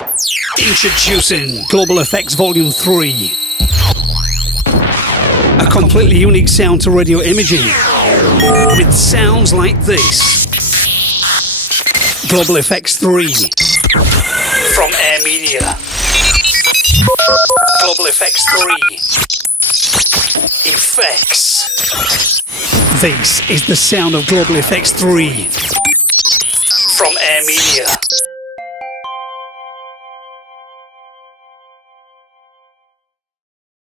Introducing Global Effects Volume 3. A completely unique sound to radio imaging with sounds like this. Global Effects 3 from Air Media. Global Effects 3 Effects. This is the sound of Global Effects 3 from Air Media.